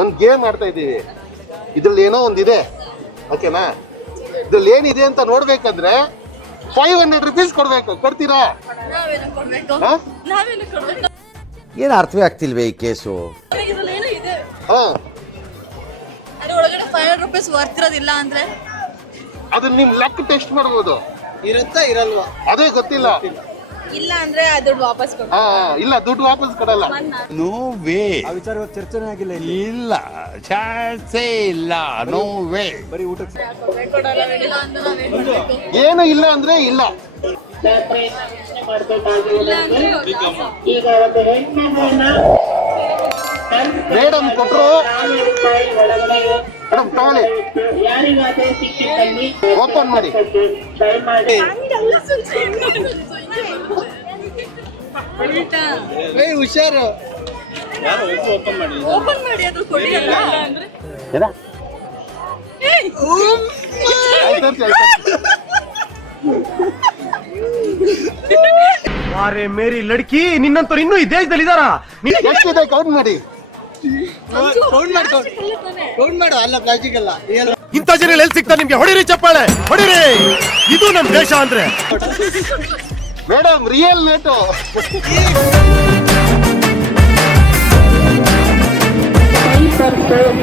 ಒಂದು ಗೇಮ್ ಆಡ್ತಾ ಇದ್ದೀವಿ. ಇದ್ರಲ್ಲಿ ಏನೋ ಒಂದಿದೆ, ಓಕೆನಾ? ಇದ್ರಲ್ಲಿ ಏನಿದೆ ಅಂತ ನೋಡ್ಬೇಕಂದ್ರೆ 500 rupees ಕೊಡ್ಬೇಕು. ಕೊಡ್ತೀರಾ? ಏನು ಅರ್ಥವೇ ಆಗ್ತಿಲ್ವೇ ಈ ಕೇಸು? ಹಾ, ಒಳಗಡೆ 500 rupees ವರ್ತಿರೋದಿಲ್ಲ ಅಂದ್ರೆ ಅದು ನಿಮ್ ಲೆಕ್ಕ ಟೆಸ್ಟ್ ಮಾಡ್ಬೋದು. ಇರುತ್ತಾ ಇರಲ್ವಾ ಅದೇ ಗೊತ್ತಿಲ್ಲ. ಇಲ್ಲ ಅಂದ್ರೆ ಆ ದುಡ್ಡು ವಾಪಸ್ ಕೊಡು. ಹಾ, ಇಲ್ಲ, ದುಡ್ಡು ವಾಪಸ್ ಕೊಡಲ್ಲ. No way. ಆ ವಿಚಾರ ಇವತ್ತು ಚರ್ಚೆನೇ ಆಗಿಲ್ಲ. ಇಲ್ಲ, ಚಾನ್ಸೇ ಇಲ್ಲ. No way. ಬರೀ ಊಟಕ್ಕೆ ಇಲ್ಲ ಅಂದ್ರೆ ನಾವೇನ್ ಮಾಡ್ಬೇಕು? ಏನು ಇಲ್ಲ ಅಂದ್ರೆ ಇಲ್ಲ. ಇಲ್ಲ ಅಂದ್ರೆ ಈಗ ಒಂದು ಹೆಣ್ಣನ್ನ ಮೇಡಮ್ ಕೊಟ್ರು. ಮೇಡಮ್ ತಗೊಳ್ಳಿ, ಯಾರಿಗಾದ್ರೂ ಸಿಕ್ಕಿದಲ್ಲಿ ಓಪನ್ ಮಾಡಿ. ದಯಮಾಡಿ ಹುಷಾರು. ಓಪನ್ ಮಾಡಿ ಅದು ಕೊಡಿ ಅಲ್ಲ ಅಂದ್ರೆ ಅರೆ ಮೇರಿ ಲಡ್ಕಿ, ನಿನ್ನಂತವ್ರು ಇನ್ನೂ ಈ ದೇಶದಲ್ಲಿ ಇದಾರಾ? ಎಷ್ಟಿದೆ ಕೌಂಟ್ ಮಾಡಿ. ಕೌಂಟ್ ಮಾಡು. ಅಲ್ಲ ಪ್ಲಾಸ್ಟಿಕ್ ಅಲ್ಲ. ಇಂಥ ಜನ ಎಲ್ಲಿ ಸಿಗ್ತಾರೆ ನಿಮ್ಗೆ? ಹೊಡಿರಿ ಚಪ್ಪಾಳೆ, ಹೊಡಿರಿ. ಇದು ನಮ್ ದೇಶ ಅಂದ್ರೆ. ಮೇಡಮ್ ರಿಯಲ್ ನೇಟು.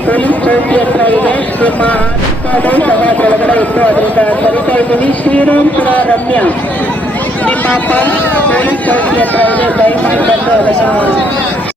ಪೊಲೀಸ್ ಚೌಕಿ ಹತ್ರ ಇದೆ. ನಿಮ್ಮ ಒಳಗಡೆ ಇತ್ತು, ಅದರಿಂದ ಕರಿತಾ ಇದ್ದೀವಿ. ಶ್ರೀರಾಮ್ಪುರ ರಮ್ಯಾ, ನಿಮ್ಮ ಪೊಲೀಸ್ ಚೌಕಿ ಹತ್ರ ಇದೆ. ದಯಮಾಡಿ ಬಂದು ಅದನ್ನು